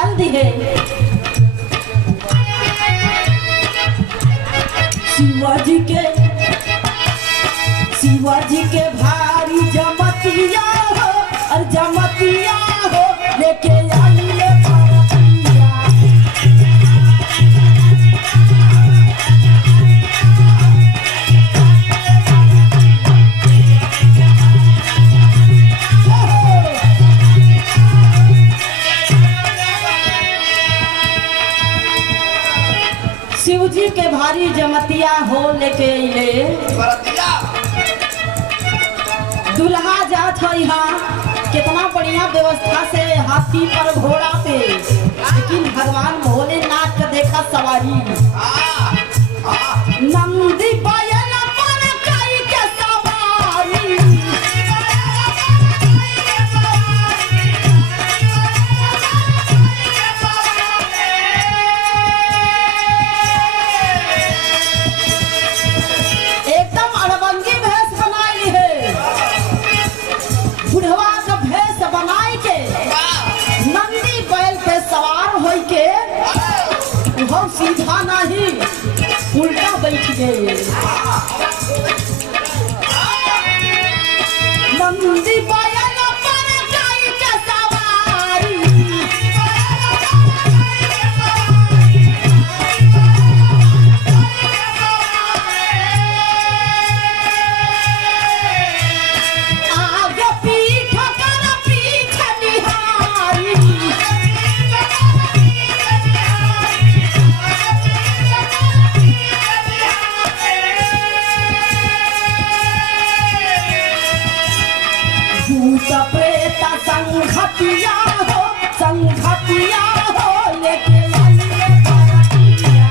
चल दिए शिवाजी के भारी जमतिया हो और जमतिया हो लेके आइए शिव जी के भारी जमतिया हो लेके ले दुल्हा जात हो यहाँ कितना बढ़िया व्यवस्था से हाथी पर घोड़ा पे, लेकिन भगवान भोलेनाथ का देखा सवारी नंदी बैल पर कई के सवारी एकदम अड़बंगी भेष बनाई है, बुढ़वा का भेष बनाई के नंदी बैल पे सवार होई के वो सीधा नहीं उल्टा बैठ गए। नंदी बैल पर कई के सवारी आगे पीठ कर पीछे निहारी भूत प्रेत संघतिया हो लेके आइए बरतिया।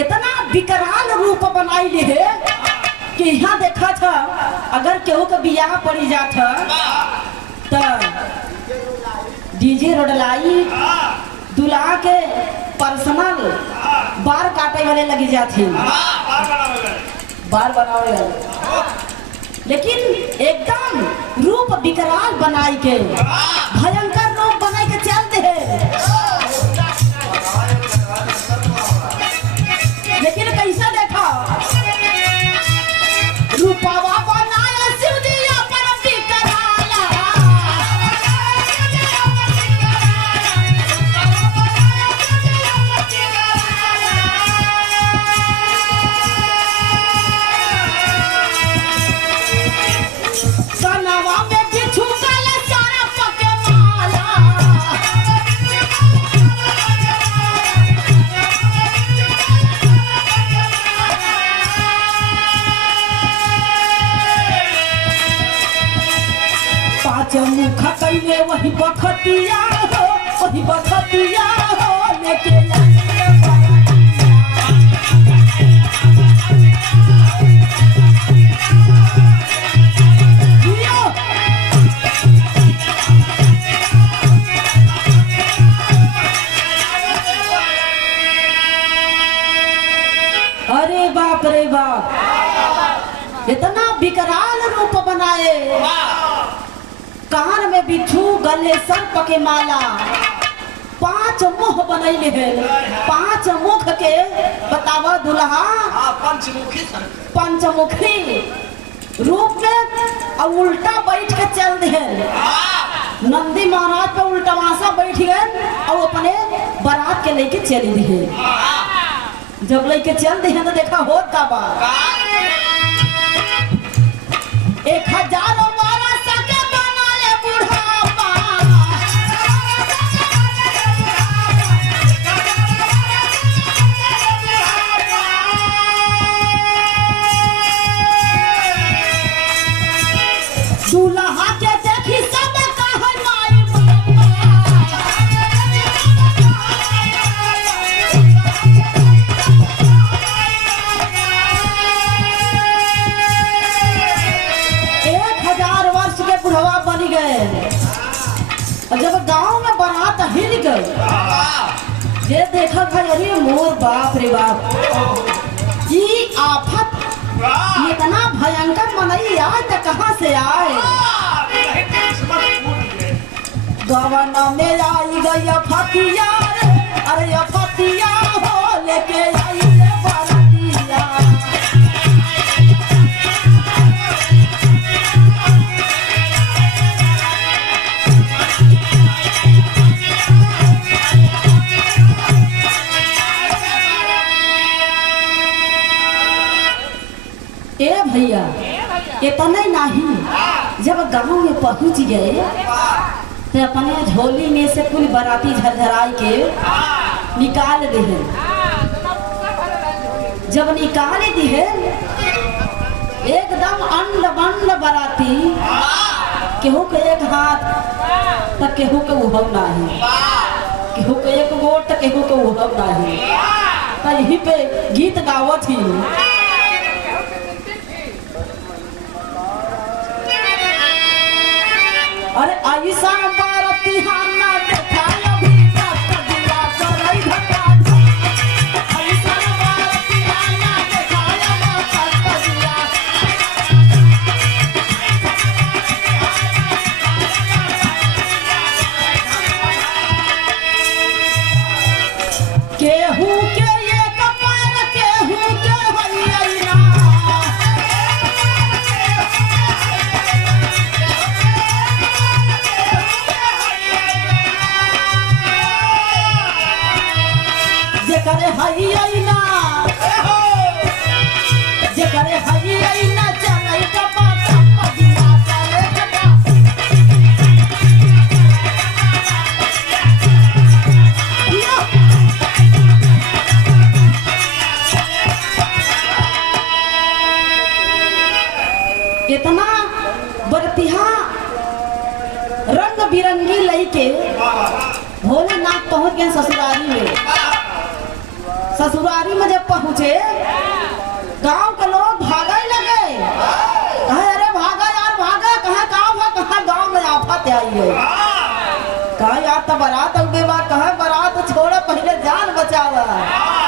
इतना विकराल रूप बनाई है कि यहाँ देखा था अगर केहू के बियाह पड़ी जात तो डीजे रोडलाई दूल्हा के पर्सनल बार काटे वाले लगी जाते बार बनावे वाले, लेकिन एकदम रूप विकराल बनाई के भयंकर रूप बनाई के चलते हैं। लेकिन कैसा देखा रूपावा बनाया शिव जी पर विकराला सनवा में बिच्छू काला सारा पके माला पाँच मुख कैले वही बखतिया हो लेके आइए बरतिया। अरे बाप रे बाप, इतना विकराल रूप बनाए, कान में बिच्छू गले सर्प के माला, 5 मुख बनैले है, 5 मुख के बतावा दुल्हा पंचमुखी रूप में और उल्टा बैठ के चल दे। नंदी महाराज पे उल्टा वासा बैठ गए और अपने बारात के लेके चली दी। जब लेके चल दी तो देखा हो का बात 1000 दूल्हा के देखी सब कहै माई बारात हिल गई। ये देखा भाई, अरे मोर बाप रे बाप, ये आफत इतना भयंकर मनई आए तो कहाँ से आए। गवाना में आई गई फतिया, अरे फतिया हो लेके आई बरातिया। ए भैया इतना नहीं, जब गांव में पहुंच गए तो अपने झोली में से कुल बराती झरझराई के निकाल दे। जब निकाल दी है एकदम अंड बंड बराती, केहू के एक हाथ तो केहू के उहब नहीं, केहू के एक गोट तो केहू के उहब नहीं। तो यही पे गीत गावत ही, अरे ऐसा बाराती हाना देखा अभी तक दिया करई धक्का। ऐसा बाराती हाना देखा अभी तक दिया। केहू के ये कपाल, केहू के हरियाणा। जेकरे हरियाणा, जेकरे हरियाणा चले कपा पगिया चले कपा। इतना बरतिहा रंग बिरंगी लईके भोलेनाथ पहुंच गए ससुरारी में। ससुरारी में जब पहुंचे, गांव के लोग भागे लगे, कहे अरे भागा यार भागा, कहाँ गाँव है, कहाँ गांव में आफत आई है। कहा यार तो बारात अगे बात, कहे बारात छोड़ पहले जान बचावा।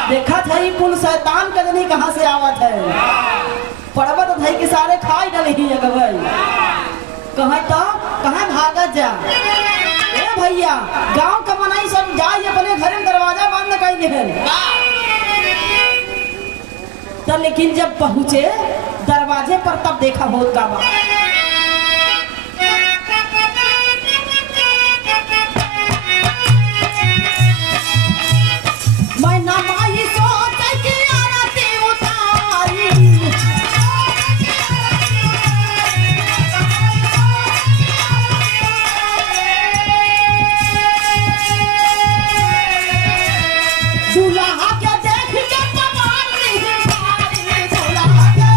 देखा था ये कुल शैतान का नहीं कहाँ से आवत है। पर्वत धई के सारे खाई डले ही भाई, कहे तो कहे भागत जा। ए भैया गांव का मनाई सब जाए अपने घर में दरवाजा बंद कर दिए। तो लेकिन जब पहुंचे दरवाजे पर तब देखा होत का बात। मैं ना माई सोच के आरती उतारी, दूल्हा के देख के पवार नहीं मारी, दूल्हा के।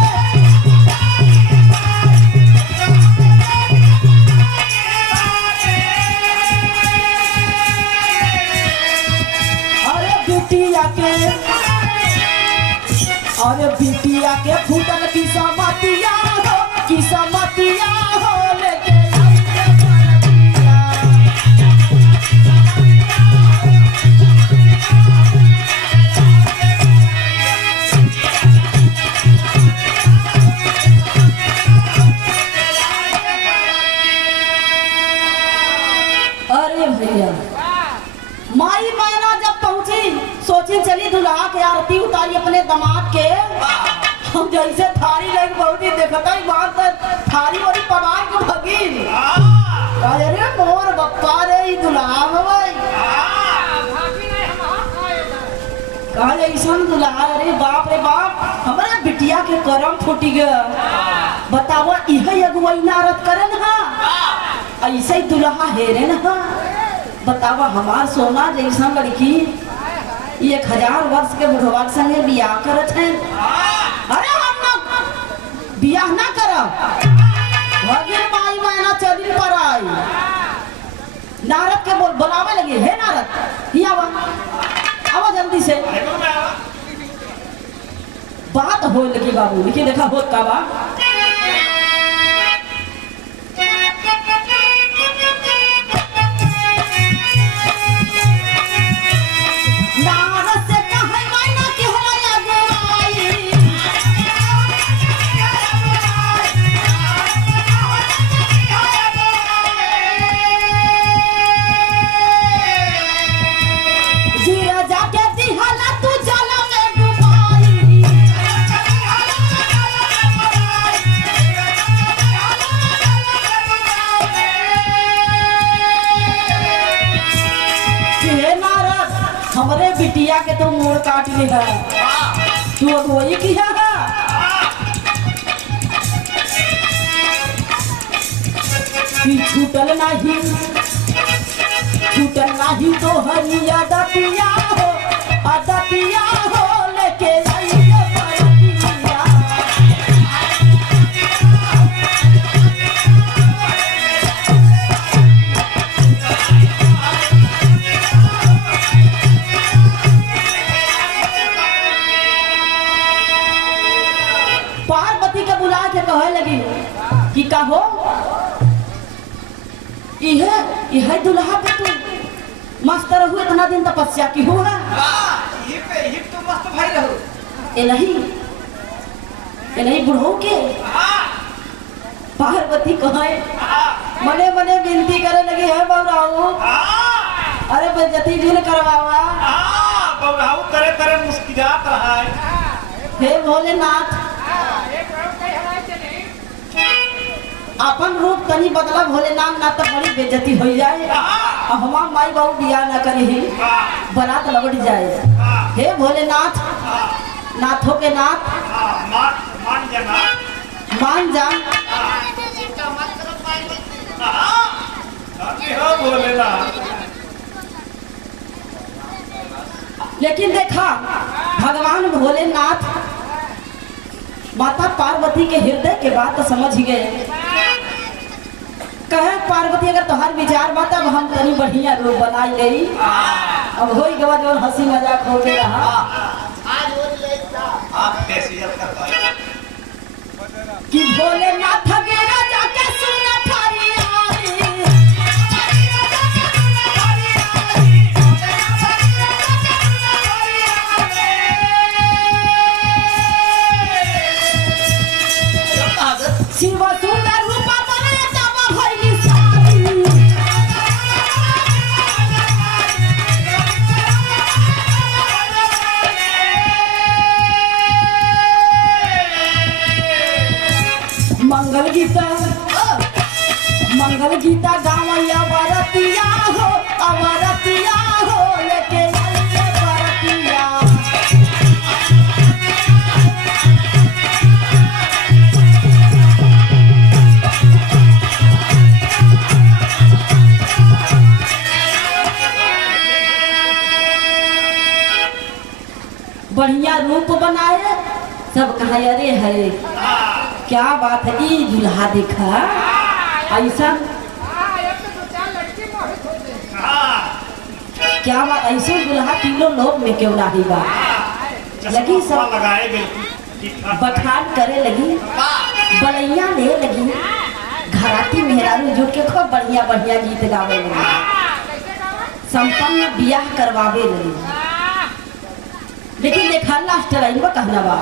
अरे बिटिया के फूटल की समतिया हो, की समतिया हो लेके आई रे बरतिया। अरे भैया माई मैना जब पहुंची, सोची चली दुल्हा के आरती उतारी अपने दामाद के। हम जैसे थारी लग बहुत ही देखता ही बात, थारी और पवार को भगी। अरे मोर बप्पा रे दुल्हा भाई, कहा ऐसा दुल्हा, अरे बाप रे बाप, हमारे बिटिया के करम फूटी गया। बताओ यही अगुवाई नारद करन हा, ऐसे ही दुल्हा हेरे ना। बतावा हमार सोना जैसा लड़की 1000 वर्ष के बुढ़वा संगे बियाह करत है। अरे हम ना बियाह ना करब, वगैरह माई मैना चदिन पर आई। नारद के बुलावे लगे, हे नारद यहाँ आवा जल्दी से। बात हो लगी बाबू, लेकिन देखा होत का बा। हमरे बिटिया के तो मोड़ काट ले है, तू अगुवाई किया है। छूटल नहीं तो हरिया दतिया हो लेके आइए बरतिया। पार्वती के बुला के कहे लगी कि कहो यह दुल्हा पे तू मस्त रहू, इतना दिन तपस्या की हुआ तो मस्त भाई रहो। ए नहीं बुढ़ो के पार्वती कहे मने मने विनती करे लगी है बबराऊ, अरे बेइज्जती भी करवावा। बबराऊ करे करे मुस्कुरात रहा है। हे भोलेनाथ अपन रूप तनी बदला भोलेनाथ, ना तो बड़ी बेइज्जती हो जाए। हमार माई बाबू बियाह न करी बारात लौट जाए। हे भोलेनाथ, नाथों के नाथ मान जा। लेकिन देखा भगवान भोलेनाथ माता पार्वती के हृदय के बात तो समझ गए। कहे पार्वती अगर तोहार विचार बात अब हम तनी बढ़िया रूप बनाई गई, अब हो गवा जो हंसी मजाक हो गया। कि भोलेनाथ गेरा जाके सुना थारी शिवा सुंदर रूपा बने तब भइली सारी। मंगल गीता गावैया बरतिया हो लेके आइए बरतिया। बढ़िया रूप बनाए, सब कहा अरे है क्या बात है, ई दुल्हा देखा ऐसा क्या बात, ऐसे दुल्हा तीनों लोग में क्यों नहीं बा। लगी सब बखान करे लगी, बलैया ले लगी, घराती मेहरारू जुट के खूब बढ़िया बढ़िया गीत गावे लगी, संपन्न बियाह करवावे लगी। लेकिन देखा लास्ट लाइन में कहना बा,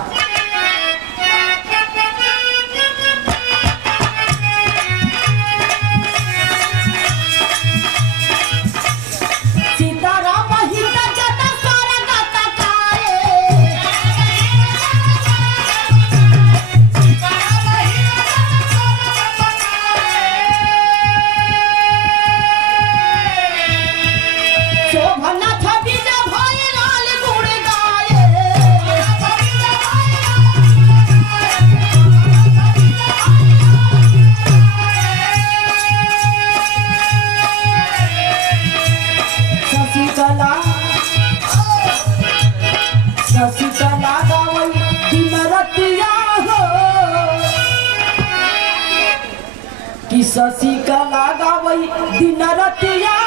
शशि कला गावई दिन रतिया